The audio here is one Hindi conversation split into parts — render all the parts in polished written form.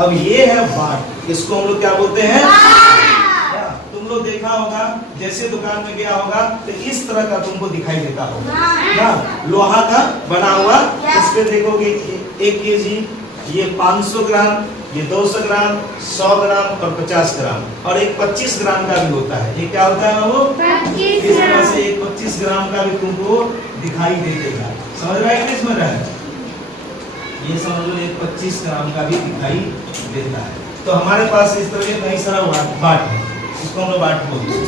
अब ये है बाट, इसको हम लोग क्या बोलते हैं? तुम लोग देखा होगा, जैसे दुकान में गया होगा तो इस तरह का तुमको दिखाई देता होगा ना, लोहा का बना हुआ। इस पे देखोगे 1 केजी, ये 500 ग्राम, ये 200 ग्राम, 100 ग्राम और 50 ग्राम, और एक 25 ग्राम का भी होता है। ये क्या होता है वो? 25 इस तरह से एक 25 ग्राम का भी तुमको दिखाई दे देगा। समझ रहा है किस में रहा है? ये समझ लो एक 25 ग्राम का भी दिखाई देता है। तो हमारे पास इस तरह के कई सारा बाट है, इसको हम लोग बाट बोलते हैं।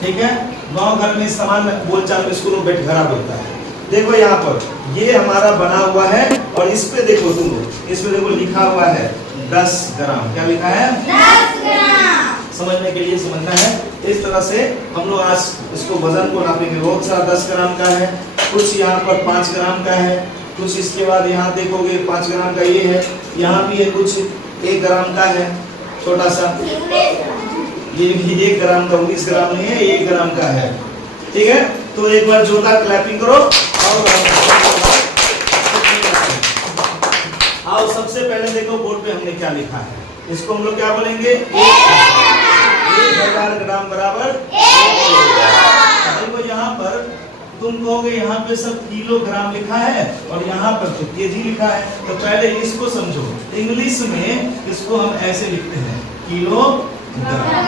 ठीक है, गांव घर में सामान बोलचाल में इसको लोग बेट घड़ा बोलता है। देखो यहाँ पर ये हमारा बना हुआ है, और इस पे देखो तुम लोग, इस पे देखो लिखा हुआ है 10 ग्राम। क्या लिखा है? 10 ग्राम। समझने के लिए समझना है। इस तरह से हम लोग आज इसको वजन को नापेंगे। बहुत सारा 10 ग्राम का है, कुछ यहाँ पर 5 ग्राम का है, कुछ इसके बाद यहाँ देखोगे 5 ग्राम का ये है, यहाँ भी है कुछ 1 ग्राम का है छोटा सा, ये भी 1 ग्राम का, 19 ग्राम नहीं है, 1 ग्राम का है। ठीक है, तो एक बार जोरदार क्लैपिंग करो। आओ सबसे पहले देखो बोर्ड पे हमने क्या लिखा है, इसको हम लोग क्या बोलेंगे? 1000 ग्राम बराबर। देखो यहाँ पर तुम कहोगे यहाँ पे सब किलोग्राम लिखा है और यहाँ पर तो केजी लिखा है। तो पहले इसको समझो, इंग्लिश में इसको हम ऐसे लिखते हैं किलोग्राम।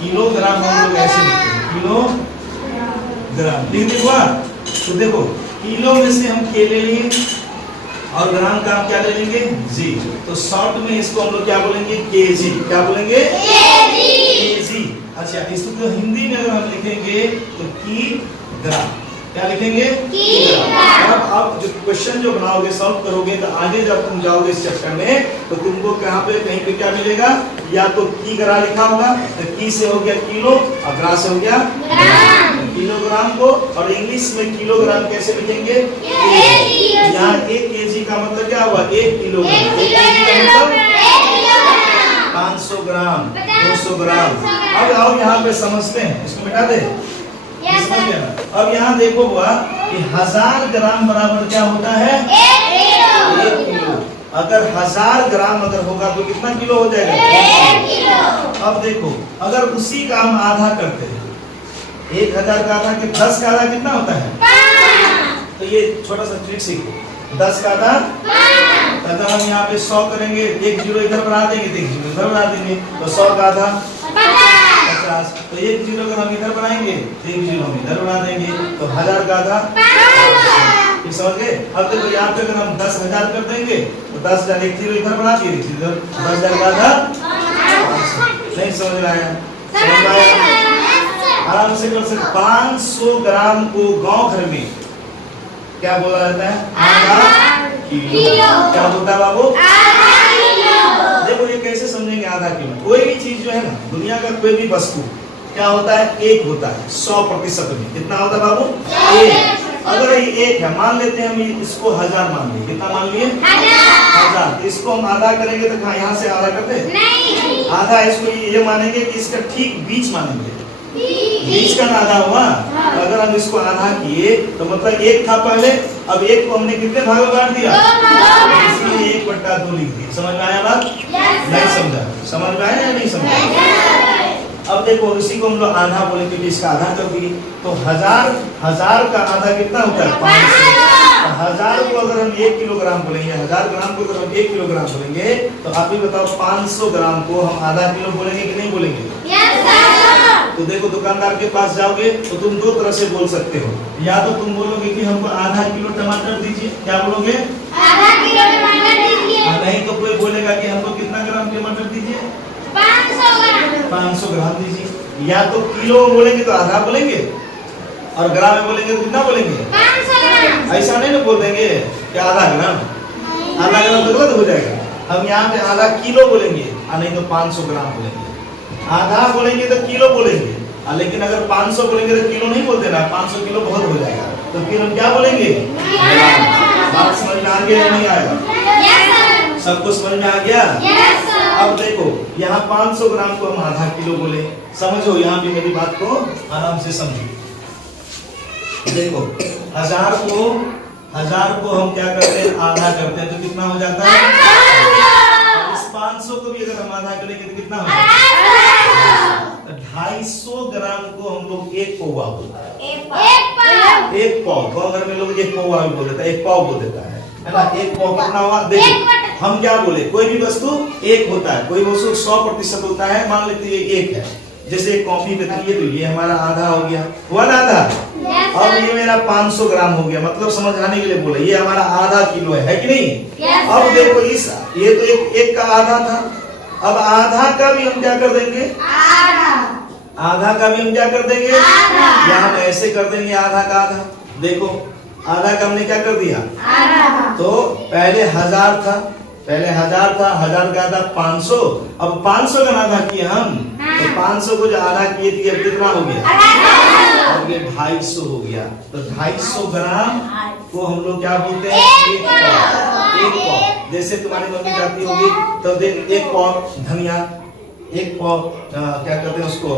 किलोग्राम हम लोग ऐसे लिखते हैं, किलोग्राम। लिख हुआ? तो देखो किलो में से हम के ले लिए और ग्राम का हम क्या ले लेंगे? जी। तो शॉर्ट में इसको हम लोग क्या बोलेंगे? केजी। क्या बोलेंगे? केजी। अच्छा, इसको हिंदी में अगर हम लिखेंगे तो किलोग्राम। क्या लिखेंगे? अब जो क्वेश्चन जो बनाओगे, सॉल्व करोगे, तो आगे जब तुम जाओगे इस चैप्टर में तो तुमको कहाँ पे कहीं पे क्या मिलेगा? या तो की ग्रा लिखा होगा, तो की से हो गया किलो और ग्रा से हो गया किलोग्राम को। और इंग्लिश में किलोग्राम कैसे लिखेंगे? यहाँ 1 केजी का मतलब क्या हुआ? 1 किलोग्राम। 1 केजी का मतलब 500 ग्राम, 200 ग्राम। अब आओ यहाँ पे समझते हैं, इसको मिटा दे। अब यहाँ देखो हुआ कि 1000 ग्राम बराबर क्या होता है? 1 किलो। अगर 1000 ग्राम अगर होगा तो कितना किलो हो जाएगा? 1 किलो। अब देखो अगर उसी का हम आधा करते हैं, 1000 का आधा, 10 का आधा कितना होता है? 5। तो ये छोटा सा ट्रिक सीखो। 10 का आधा, अगर हम यहाँ पे 100 करेंगे, 1 जीरो इधर बढ़ा देंगे तो 1 जीरो इधर बढ़ा देंगे, तो 100 का आधा 50। तो 1 जीरो अगर हम इधर बनाएंगे, 1 जीरो हम इधर बना देंगे, तो 1000 का आधा 500। समझ गए? अब देखो यहाँ पे अगर हम 10,000 कर देंगे तो 10,000, 1 जीरो इधर बना दिए, 1 जीरो इधर, 10,000 का आधा 500। नहीं समझ में आया? समझ में आया? आराम से कर सकते। 500 ग्राम को गांव घर में क्या बोला जाता है? आधा किलो। क्या बोलता है बाबू? देखो ये कैसे समझेंगे आधा किलो? कोई भी चीज जो है ना, दुनिया का कोई भी वस्तु क्या होता है? 1 होता है 100% में। कितना होता है बाबू? 1। अगर ये 1 है, मान लेते हैं हम इसको 1000 मान लिए। कितना मान लिए? 1000। इसको हम आधा करेंगे तो कहाँ यहाँ से आधा करते हैं? आधा इसको ये मानेंगे कि इसका ठीक बीच मानेंगे, बीच का आधा हुआ। अगर हम इसको आधा किए तो मतलब 1 था पहले, अब 1 को हमने कितने भाग में बांट दिया? इसलिए 1/2 लिख दिया। समझ में आया बात? नहीं समझा? समझ में आया या नहीं समझा? अब देखो इसी को हम लोग आधा बोले क्योंकि इसका आधा कर दिए। तो 1000 का आधा कितना होता है? 500। 1000 को अगर हम 1 किलोग्राम बोलेंगे, 1000 ग्राम को अगर हम 1 किलोग्राम बोलेंगे, तो आप ही बताओ 500 ग्राम को हम आधा किलो बोलेंगे कि नहीं बोलेंगे? तो देखो दुकानदार के पास जाओगे तो तुम 2 तरह से बोल सकते हो। या तो तुम बोलोगे कि हमको आधा किलो टमाटर दीजिए। क्या बोलोगे? आधा किलो टमाटर दीजिए। नहीं तो कोई बोलेगा कि हमको कितना ग्राम टमाटर दीजिए? 500 ग्राम दीजिए। या तो किलो में बोलेंगे तो आधा बोलेंगे, और ग्राम में बोलेंगे तो कितना बोलेंगे? 500 ग्राम। ऐसा नहीं ना बोल देंगे कि आधा ग्राम। आधा ग्राम तो गलत हो जाएगा। हम यहाँ पे आधा किलो बोलेंगे और नहीं तो 500 ग्राम बोलेंगे। आधा बोलेंगे तो किलो बोलेंगे, लेकिन अगर 500 बोलेंगे तो किलो नहीं बोलते ना, 500 किलो बहुत हो जाएगा। तो फिर हम क्या बोलेंगे? बात समझ में आ गया या नहीं आएगा? सबको समझ में आ गया? अब देखो यहाँ 500 ग्राम को हम आधा किलो बोले। समझो यहाँ भी मेरी बात को आराम से समझो। देखो 1000 को हम क्या करते हैं? आधा करते हैं, तो कितना हो जाता है? इस 500 500 को भी अगर हम आधा करेंगे तो कितना होगा? 250 ग्राम को हम लोग एक पौवा बोलते हैं। एक पाव, गाँव घर में लोग एक पौवा भी बोल देता है, एक पाव बोल देता है ना। एक पाव कितना हुआ? देखो हम क्या बोले, कोई भी वस्तु एक होता है, कोई वस्तु 100% होता है, मान लेते हैं ये एक है। जैसे एक कॉफी में तो ये हमारा आधा हो गया, हुआ ना आधा। अब ये मेरा 500 ग्राम हो गया, मतलब समझाने के लिए बोला, ये हमारा आधा किलो है कि नहीं? अब देखो इस ये तो एक का आधा था, अब आधा का भी हम क्या कर देंगे? आधा का भी हम क्या कर देंगे? या हम ऐसे कर देंगे आधा का आधा। देखो आधा का हमने क्या कर दिया? तो पहले 1000 था, हजार का आधा 500, अब 500 का आधा किया हम, तो 500 को जो आधा किए थे अब कितना हो गया? अब ये 250 हो गया। तो 250 ग्राम को हम लोग क्या बोलते हैं? एक पाव। जैसे तुम्हारी मम्मी जाती होगी तो देख, एक पाव धनिया, एक पाव क्या कहते हैं उसको,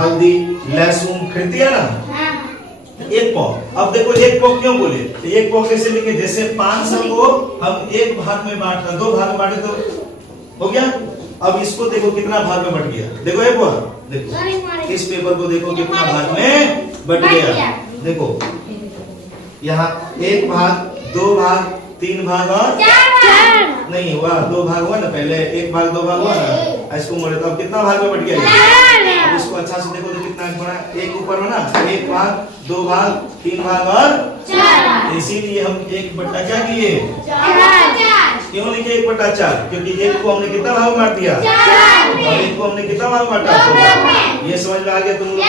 हल्दी, लहसुन खरीदती है ना, एक पाव। अब देखो एक पाव क्यों बोले? तो एक पाव कैसे लिखे? जैसे 500 को हम एक भाग में बांटना, दो भाग में बांटे तो हो गया। अब इसको देखो कितना भाग में बट गया, देखो एक बार देखो इस पेपर को देखो कितना भाग में बट गया। देखो यहाँ एक भाग, दो भाग, तीन भाग और नहीं हुआ, दो भाग हुआ ना, पहले एक भाग दो भाग हुआ ना, इसको मोड़े तो अब कितना भाग में बट गया? अब इसको अच्छा से देखो तो कितना बड़ा, एक ऊपर में ना, एक भाग, दो भाग, तीन भाग और इसीलिए हम 1/4 क्या किए? क्यों लिखे 1/4? क्योंकि एक को हमने कितना भाग बांट दिया और एक को हमने कितना भाग बांटा? ये समझ में आ गया तुम लोग को?